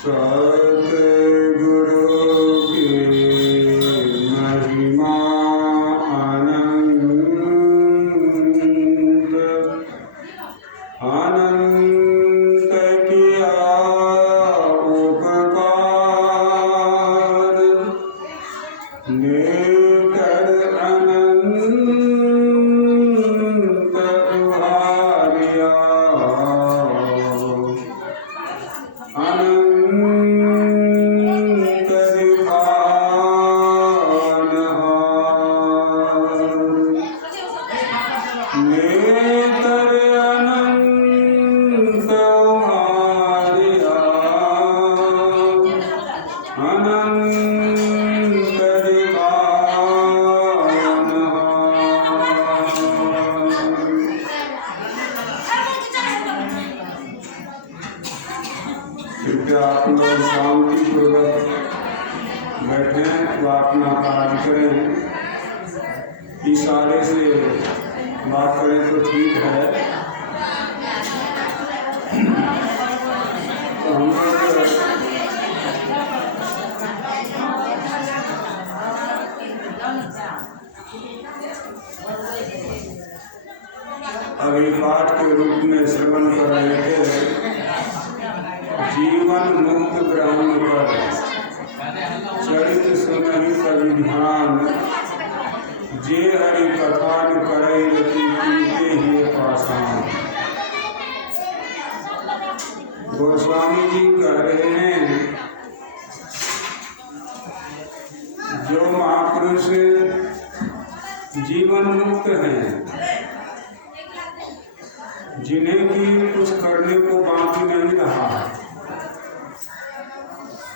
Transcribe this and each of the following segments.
सतगुरु की महिमा अनंत अनंत किया उपकार नेतर अनंत उहारिया अनंत दिखानहार नेतर अनंत उहारिया अनंत कृपया आप लोग शांतिपूर्वक बैठें, प्रार्थना कार्य करें। इशारे से बात करें तो ठीक है। तो हम लोग अभी पाठ के रूप में श्रवण कर रहे थे, जीवन मुक्त ब्रह्म पर चरित्र सुनहि कवि ध्यान, जे हरि कथान करई रति कीते ही पाषाण। गोस्वामी जी कह रहे हैं, जो महापुरुष जीवन मुक्त हैं, जिन्हें की कुछ करने को बाकी नहीं रहा,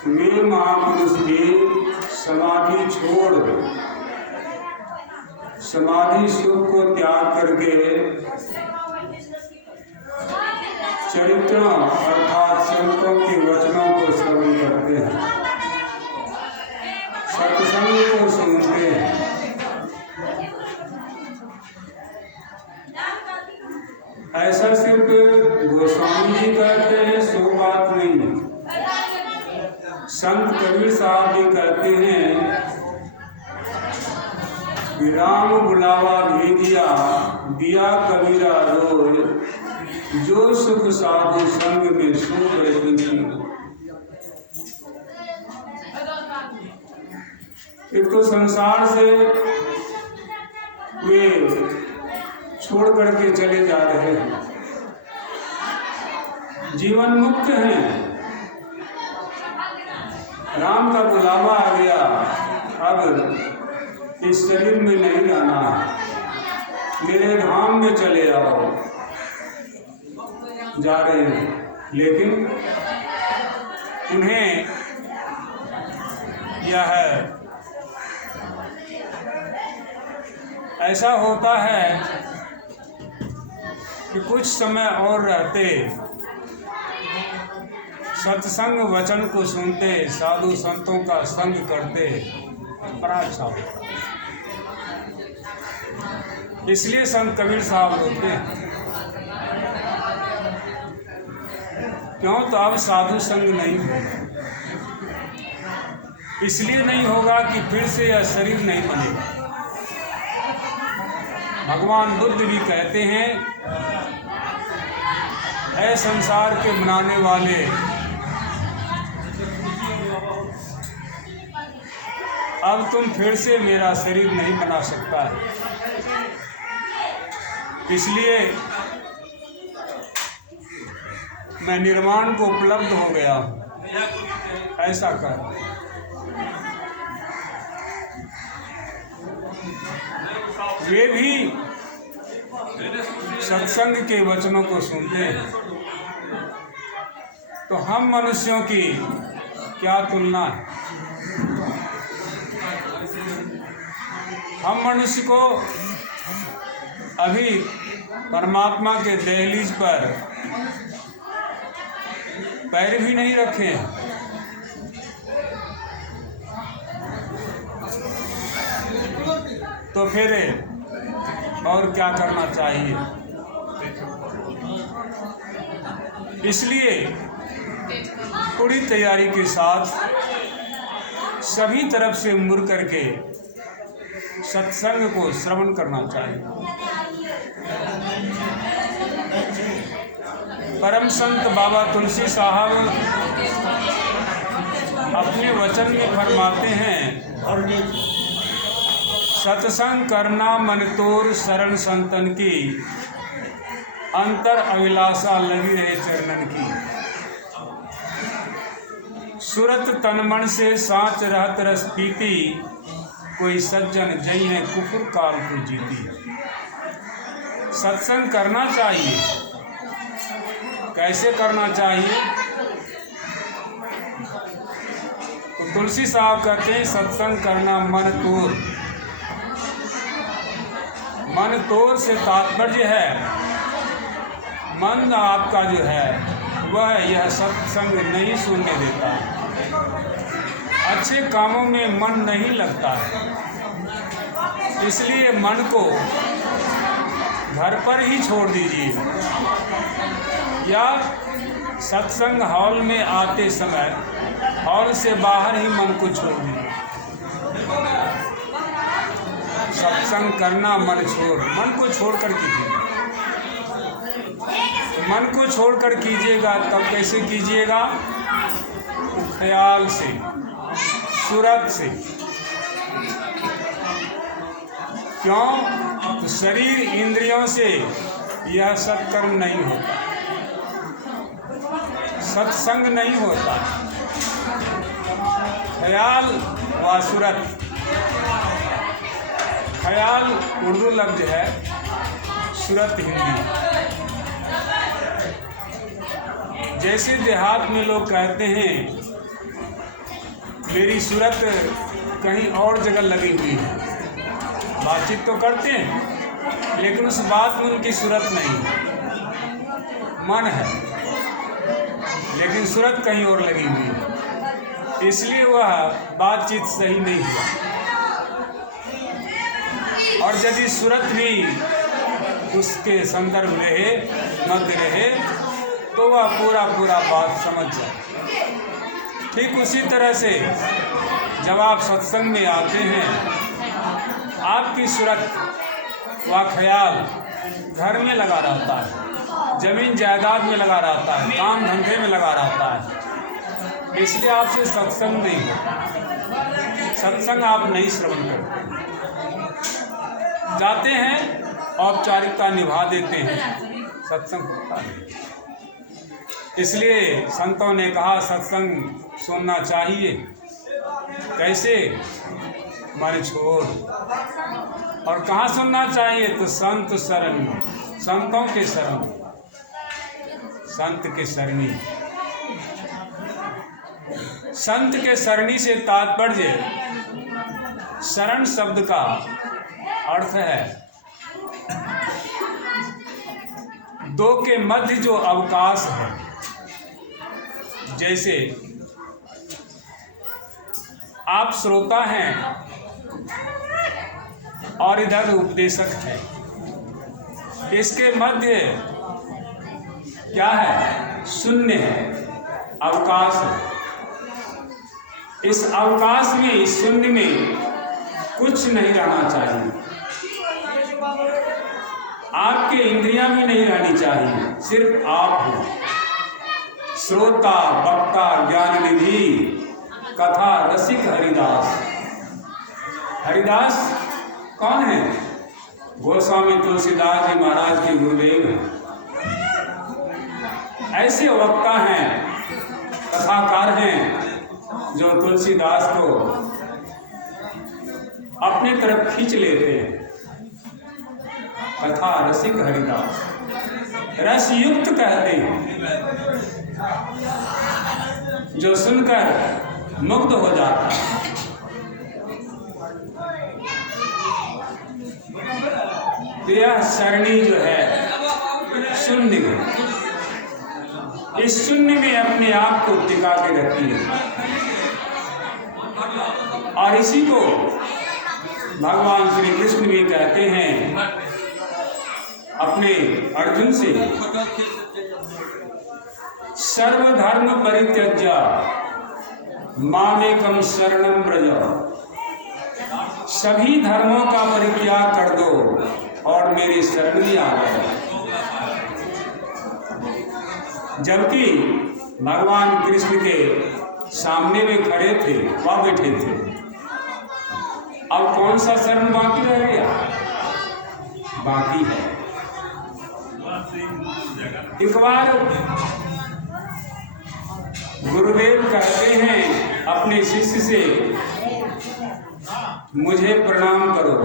वे महापुरुष भी समाधि छोड़ समाधि सुख को त्याग करके चरित्र अर्थात संतों के वचनों को श्रवण करते हैं, सत्संग को सुनते हैं। ऐसा सिर्फ गोस्वामी जी कहते हैं, सो बात नहीं। संत कबीर साहब भी कहते हैं, राम बुलावा भेजिया दिया कबीरा रोज, जो सुख साधु संग में सो बैठी। एक तो संसार से वे छोड़ करके चले जा रहे हैं, जीवन मुक्त हैं, राम का बुलावा आ गया, अब इस शरीर में नहीं रहना, मेरे धाम में चले आओ, जा रहे हैं। लेकिन उन्हें यह ऐसा होता है कि कुछ समय और रहते, सत्संग वचन को सुनते, साधु संतों का संग करते, बड़ा अच्छा होता। इसलिए संत कबीर साहब होते हैं, क्यों? तो अब साधु संग नहीं होगा। इसलिए नहीं होगा कि फिर से यह शरीर नहीं बनेगा। भगवान बुद्ध भी कहते हैं, ऐ संसार के बनाने वाले, अब तुम फिर से मेरा शरीर नहीं बना सकता है, इसलिए मैं निर्वाण को उपलब्ध हो गया हूँ, ऐसा कर। वे भी सत्संग के वचनों को सुनते हैं। तो हम मनुष्यों की क्या तुलना है? हम मनुष्य को अभी परमात्मा के दहलीज पर पैर भी नहीं रखे हैं। तो फिर और क्या करना चाहिए? इसलिए पूरी तैयारी के साथ सभी तरफ से मुड़ करके सत्संग को श्रवण करना चाहिए। परम संत बाबा तुलसी साहब अपने वचन में फरमाते हैं, सत्संग करना मन तोर शरण संतन की, अंतर अभिलाषा लगी रहे चरणन की। सुरत तन मन से साँच रहत रस पीती, कोई सज्जन जई है कुफुर काल को जीती। सत्संग करना चाहिए। कैसे करना चाहिए? तो तुलसी साहब कहते हैं, सत्संग करना मन तोर। मन तोर से तात्पर्य है, मन आपका जो है वह यह सत्संग नहीं सुनने देता, अच्छे कामों में मन नहीं लगता है। इसलिए मन को घर पर ही छोड़ दीजिए या सत्संग हॉल में आते समय हॉल से बाहर ही मन को छोड़ दीजिए। सत्संग करना मन को छोड़कर कीजिए। मन को छोड़कर कीजिएगा तब कैसे कीजिएगा? ख्याल से, सूरत से। क्यों? तो शरीर इंद्रियों से यह सत्कर्म नहीं होता, सत्संग नहीं होता। ख्याल व सूरत। ख्याल उर्दू लफ्ज है, सूरत हिंदी। जैसे देहात में लोग कहते हैं मेरी सूरत कहीं और जगह लगी हुई है, बातचीत तो करते हैं लेकिन उस बात में उनकी सूरत नहीं है, मन है लेकिन सूरत कहीं और लगी हुई है, इसलिए वह बातचीत सही नहीं हुआ। और यदि सूरत भी उसके संदर्भ रहे, मध्य रहे, तो वह पूरा बात समझ जाए। ठीक उसी तरह से जब आप सत्संग में आते हैं, आपकी सूरत व ख्याल घर में लगा रहता है, जमीन जायदाद में लगा रहता है, काम धंधे में लगा रहता है। इसलिए आपसे सत्संग नहीं होता, सत्संग आप नहीं श्रवण करते। जाते हैं, औपचारिकता निभा देते हैं, सत्संग होता नहीं। इसलिए संतों ने कहा सत्संग सुनना चाहिए। कैसे? मन छोड़। और कहाँ सुनना चाहिए? तो संत शरण, संतों के शरण, संत के शरणी। संत के शरणी से तात्पर्य, शरण शब्द का अर्थ है दो के मध्य जो अवकाश है। जैसे आप श्रोता हैं और इधर उपदेशक है, इसके मध्य क्या है? शून्य है, अवकाश है। इस अवकाश में, इस शून्य में कुछ नहीं रहना चाहिए। आपके इंद्रियां भी नहीं रहनी चाहिए, सिर्फ आप हो। श्रोता वक्ता ज्ञान निधि, कथा रसिक हरिदास। हरिदास कौन है? गोस्वामी तुलसीदास जी महाराज के गुरुदेव हैं। ऐसे वक्ता हैं, कथाकार हैं, जो तुलसीदास को अपने तरफ खींच लेते हैं। कथा रसिक हरिदास, रस युक्त कहते हैं, जो सुनकर मुग्ध हो जाता है। यह सरणी जो है शून्य है, इस शून्य में अपने आप को टिका के रखती है। और इसी को भगवान श्री कृष्ण भी कहते हैं अपने अर्जुन से, सर्वधर्म परित्यज्य मामेकम शरणं व्रज, सभी धर्मों का परित्याग कर दो और मेरे शरण में आ जाओ। जबकि भगवान कृष्ण के सामने में खड़े थे, वह बैठे थे। अब कौन सा शरण बाकी रह गया? बाकी है। एक बार गुरुदेव कहते हैं अपने शिष्य से, मुझे प्रणाम करो।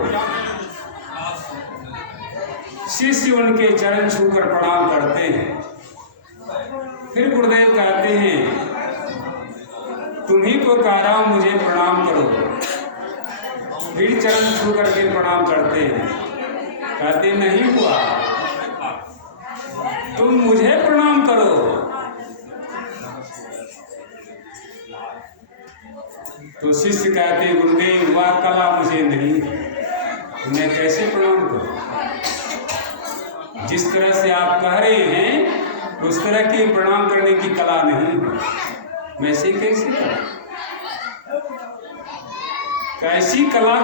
शिष्य उनके चरण छूकर प्रणाम करते हैं। फिर गुरुदेव कहते हैं, तुम्ही को कह रहा हूं मुझे प्रणाम करो। फिर चरण छू करके प्रणाम करते हैं। कहते नहीं हुआ, तुम मुझे प्रणाम करो। तो शिष्य कहते, गुरुदेव वह कला मुझे नहीं, मैं कैसे प्रणाम करूं? जिस तरह से आप कह रहे हैं उस तरह की प्रणाम करने की कला नहीं, मैं से कैसे करूं? कैसी कला